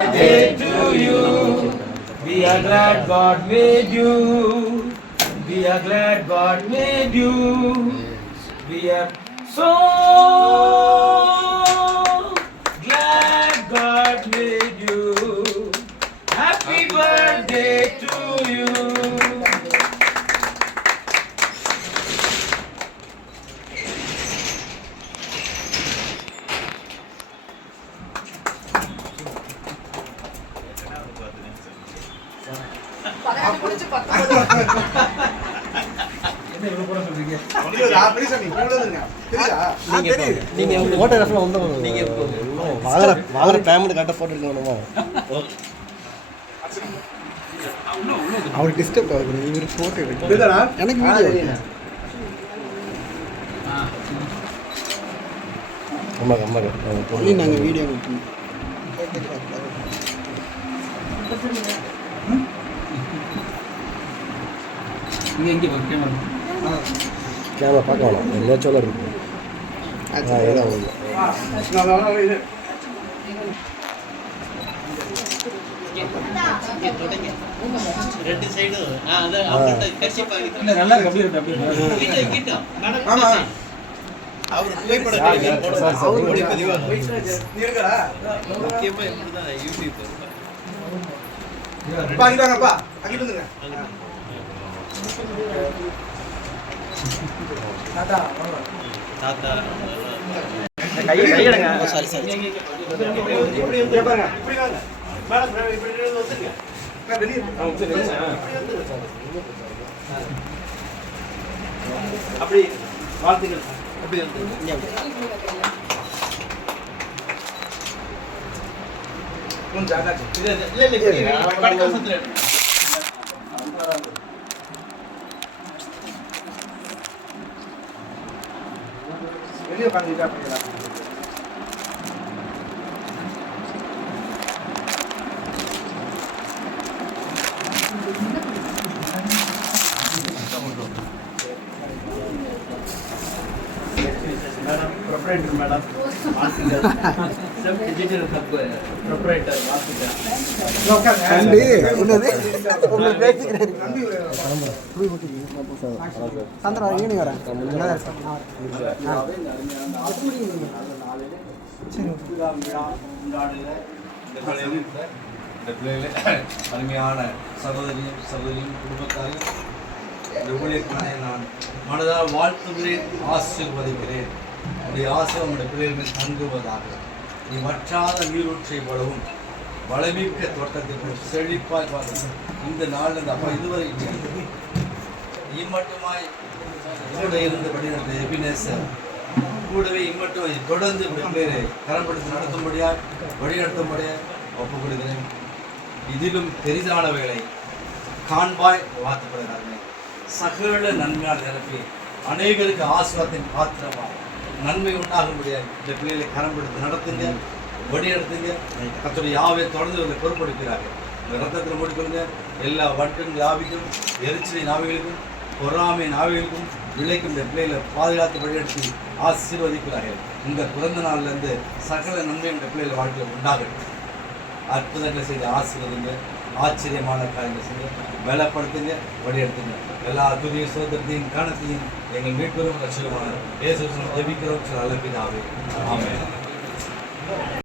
Day to you. We are glad God made you. We are glad God made you. We are so glad God made you. Happy birthday to you. அவர் disturb ஆகுது. இவர் photo எடுக்க எனக்கு video சொல்லி நாங்கள் video camera பார்க்க வேணாம் நேச்சுரலாக இருக்கு. ரெண்டு சைடு நல்லா இருக்கு. அப்படியே அவர் புகைப்படம் முக்கியமா இப்படிதான் யூடியூப் தாத்தா சாரி சாரி அப்படி வாழ்த்துக்கள். அப்படி வெளியே உட்காந்துக்கிட்டா madam proprietor madam digital hub proprietor சாயந்தரம் ஈவினிங் வரேன். அருமையான சகோதரியும் குடும்பத்தாரையும் இந்த ஊழியர்க்கான நான் மனதால் வாழ்த்துகிறேன், ஆசீர்வதிக்கிறேன். உடைய ஆசை உங்களுடைய பிள்ளைகள் தங்குவதாக. நீ வற்றாத நீரூற்றை போலவும் வளமிக்க தோட்டத்திற்கு செழிப்பாய் பார்த்து இந்த நாள் அந்த அப்பா இதுவரை இம்மட்டுமாய் கூட இருந்து வழிநடத்த எபினேசர் கூடவே இம்மட்டும் தொடர்ந்து பிள்ளைகளை கரம்படுத்தி நடத்தும்படியாக வழிநடத்தும்படியாக ஒப்புக் கொடுக்கிறேன். இதிலும் பெரிதானவைகளை காண்பாய் வாழ்த்துப்படுகிறார்கள். சகல நன்மையால் நிரப்பி அநேகருக்கு ஆசீர்வாதத்தின் பாத்திரமாக நன்மை உண்டாக முடியாது. இந்த பிள்ளைகளை கரம்படுத்தி நடத்துங்க, வழி நடத்துங்க. கர்த்தருடைய யாவை தொடர்ந்து இவர்களை பொறுப்படுக்கிறார்கள். இந்த ரத்தத்தில் முடிக்கொள்ளுங்க. எல்லா வட்டின் ஆவிக்கும் எரிச்சலின் ஆவிகளுக்கும் பொறாமையின் ஆவிகளுக்கும் விளைக்கும் இந்த பிள்ளைகளை பாதுகாத்து வழிநடத்தி ஆசீர்வதிக்கிறார்கள். இந்த பிறந்த நாள்லேருந்து சகல நன்மை இந்த பிள்ளைகள் வாழ்க்கையில் உண்டாகட்டும். அற்புதங்களை செய்து ஆசீர்வதிங்க, ஆச்சரியமான காரியங்கள் செய்ய பலப்படுத்துங்க, வழியெடுத்துங்க. எல்லா துணிய சோதரத்தையும் கணத்தையும் எங்கள் மீட்பெரும் லட்சியமான இயேசு ஜெபிக்கிறோம். நல்ல பிதாவே, ஆமென்.